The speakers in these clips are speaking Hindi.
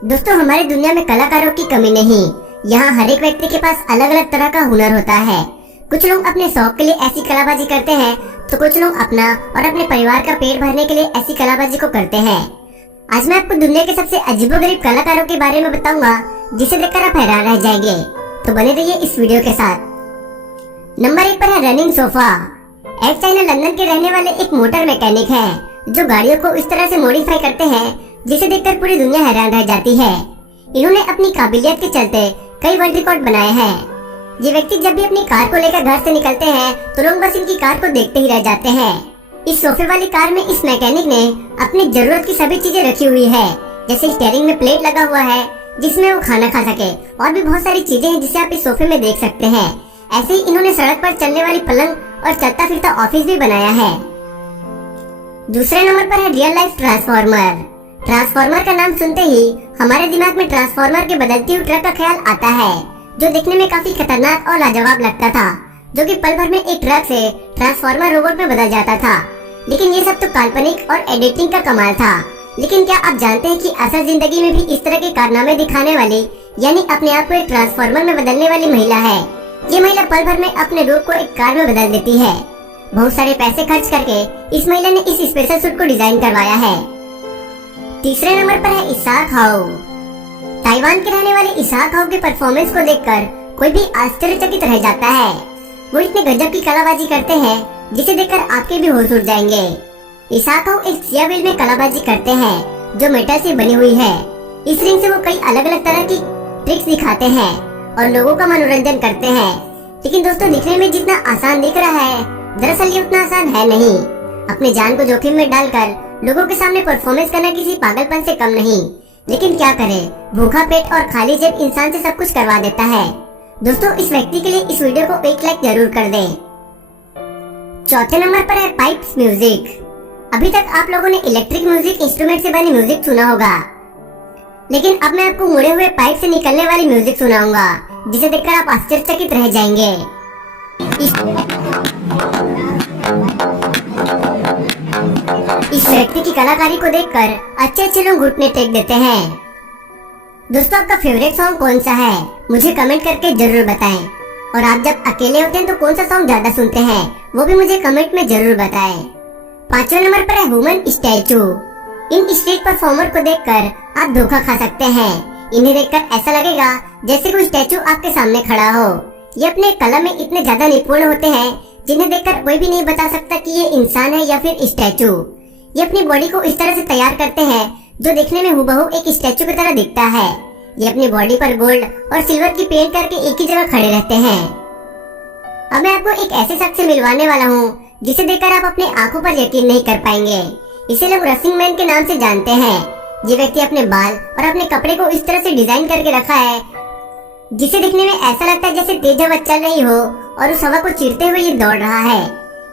दोस्तों, हमारी दुनिया में कलाकारों की कमी नहीं। यहाँ हर एक व्यक्ति के पास अलग अलग तरह का हुनर होता है। कुछ लोग अपने शौक के लिए ऐसी कलाबाजी करते हैं, तो कुछ लोग अपना और अपने परिवार का पेट भरने के लिए ऐसी कलाबाजी को करते हैं। आज मैं आपको दुनिया के सबसे अजीबोगरीब कलाकारों के बारे में बताऊंगा, जिसे देखकर आप हैरान रह जाएंगे। तो बने रहिए इस वीडियो के साथ। नंबर 1 पर है रनिंग सोफा। एक चाइना लंदन के रहने वाले एक मोटर मैकेनिक है, जो गाड़ियों को इस तरह से मॉडिफाई करते हैं जिसे देखकर पूरी दुनिया हैरान रह जाती है। इन्होंने अपनी काबिलियत के चलते कई वर्ल्ड रिकॉर्ड बनाए हैं। ये व्यक्ति जब भी अपनी कार को लेकर घर से निकलते हैं तो लोग बस इनकी कार को देखते ही रह जाते हैं। इस सोफे वाली कार में इस मैकेनिक ने अपनी जरूरत की सभी चीजें रखी हुई है, जैसे स्टीयरिंग में प्लेट लगा हुआ है जिसमें वो खाना खा सके, और भी बहुत सारी चीजें हैं जिसे आप इस सोफे में देख सकते हैं। ऐसे ही इन्होंने सड़क पर चलने वाली पलंग और चलता फिरता ऑफिस भी बनाया है। दूसरे नंबर पर है रियल लाइफ ट्रांसफॉर्मर। ट्रांसफॉर्मर का नाम सुनते ही हमारे दिमाग में ट्रांसफॉर्मर के बदलती हुई ट्रक का ख्याल आता है, जो देखने में काफी खतरनाक और लाजवाब लगता था, जो कि पल भर में एक ट्रक से ट्रांसफॉर्मर रोबोट में बदल जाता था। लेकिन ये सब तो काल्पनिक और एडिटिंग का कमाल था। लेकिन क्या आप जानते हैं कि असल जिंदगी में भी इस तरह के कारनामे दिखाने वाली, यानी अपने आप को एक ट्रांसफॉर्मर में बदलने वाली महिला है। ये महिला पल भर में अपने रूप को एक कार में बदल देती है। बहुत सारे पैसे खर्च करके इस महिला ने इस स्पेशल सूट को डिजाइन करवाया है। तीसरे नंबर पर है इसाक हाउ। ताइवान के रहने वाले इसाक हाउ के परफॉर्मेंस को देखकर कोई भी आश्चर्यचकित रह जाता है। वो इतने गजब की कलाबाजी करते हैं जिसे देखकर आपके भी होश उड़ जाएंगे। इसाक हाउ एक सिया व्हील में कलाबाजी करते हैं, जो मेटल से बनी हुई है। इस रिंग से वो कई अलग अलग तरह की ट्रिक्स दिखाते हैं और लोगों का मनोरंजन करते हैं। लेकिन दोस्तों, दिखने में जितना आसान दिख रहा है, दरअसल ये उतना आसान है नहीं। अपने जान को जोखिम में डालकर लोगों के सामने परफॉर्मेंस करना किसी पागलपन से कम नहीं। लेकिन क्या करे, भूखा पेट और खाली जेब इंसान से सब कुछ करवा देता है। दोस्तों, इस व्यक्ति के लिए इस वीडियो को एक लाइक जरूर कर दें। चौथे नंबर पर है पाइप्स म्यूजिक। अभी तक आप लोगों ने इलेक्ट्रिक म्यूजिक इंस्ट्रूमेंट से बनी म्यूजिक सुना होगा, लेकिन अब मैं आपको मुड़े हुए पाइप से निकलने वाली म्यूजिक सुनाऊंगा, जिसे देखकर आप आश्चर्यचकित रह जाएंगे। इस व्यक्ति की कलाकारी को देखकर अच्छे लोग घुटने टेक देते हैं। दोस्तों, आपका फेवरेट सॉन्ग कौन सा है, मुझे कमेंट करके जरूर बताएं। और आप जब अकेले होते हैं तो कौन सा सॉन्ग ज्यादा सुनते हैं, वो भी मुझे कमेंट में जरूर बताएं। पांचवें नंबर पर है वुमन स्टैचू। इन स्ट्रीट परफॉर्मर को देखकर आप धोखा खा सकते हैं। इन्हें देखकर ऐसा लगेगा जैसे कोई स्टैचू आपके सामने खड़ा हो। ये अपने कला में इतने ज्यादा निपुण होते हैं, जिन्हें देखकर कोई भी नहीं बता सकता कि ये इंसान है या फिर स्टैचू। ये अपनी बॉडी को इस तरह से तैयार करते हैं जो देखने में हुबहू एक स्टैचू की तरह दिखता है। ये अपनी बॉडी पर गोल्ड और सिल्वर की पेंट करके एक ही जगह खड़े रहते हैं। अब मैं आपको एक ऐसे शख्स से मिलवाने वाला हूँ जिसे देखकर आप अपने आंखों पर यकीन नहीं कर पाएंगे। इसे लोग रसिंग मैन के नाम से जानते हैं। ये व्यक्ति अपने बाल और अपने कपड़े को इस तरह से डिजाइन करके रखा है, जिसे देखने में ऐसा लगता है जैसे तेज हवा चल रही हो और उस हवा को चीरते हुए ये दौड़ रहा है।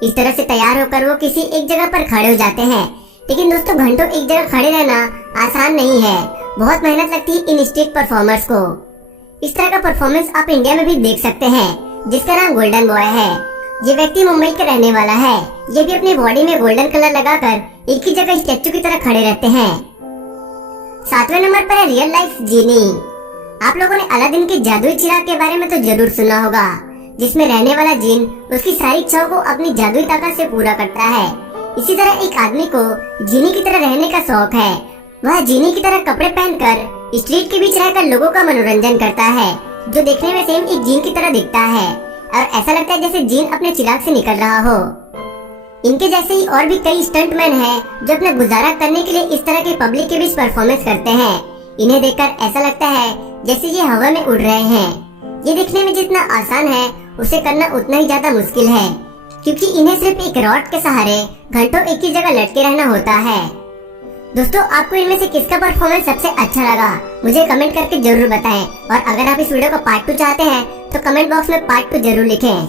इस तरह से तैयार होकर वो किसी एक जगह पर खड़े हो जाते हैं। लेकिन दोस्तों, घंटों एक जगह खड़े रहना आसान नहीं है। बहुत मेहनत लगती है इन स्ट्रीट परफॉर्मर्स को। इस तरह का परफॉर्मेंस आप इंडिया में भी देख सकते हैं, जिसका नाम गोल्डन बॉय है। ये व्यक्ति मुंबई का रहने वाला है। ये भी अपनी बॉडी में गोल्डन कलर लगाकर एक ही जगह स्टैचू की तरह खड़े रहते हैं। सातवें नंबर पर है रियल लाइफ जीनी। आप लोगों ने अलादीन के जादुई चिराग के बारे में तो जरूर सुना होगा, जिसमें रहने वाला जिन उसकी सारी इच्छाओं को अपनी जादुई ताकत से पूरा करता है। इसी तरह एक आदमी को जीनी की तरह रहने का शौक है। वह जीनी की तरह कपड़े पहनकर स्ट्रीट के बीच रहकर लोगों का मनोरंजन करता है, जो देखने में सेम एक जीन की तरह दिखता है और ऐसा लगता है जैसे जीन अपने चिराग से निकल रहा हो। इनके जैसे ही और भी कई स्टंटमैन हैं जो अपना गुजारा करने के लिए इस तरह के पब्लिक के बीच परफॉर्मेंस करते हैं। इन्हें देखकर ऐसा लगता है जैसे ये हवा में उड़ रहे हैं। ये दिखने में जितना आसान है, उसे करना उतना ही ज्यादा मुश्किल है, क्योंकि इन्हें सिर्फ एक रॉड के सहारे घंटों एक ही जगह लटके रहना होता है। दोस्तों, आपको इनमें से किसका परफॉर्मेंस सबसे अच्छा लगा, मुझे कमेंट करके जरूर बताएं। और अगर आप इस वीडियो का पार्ट 2 चाहते हैं तो कमेंट बॉक्स में पार्ट 2 जरूर लिखें।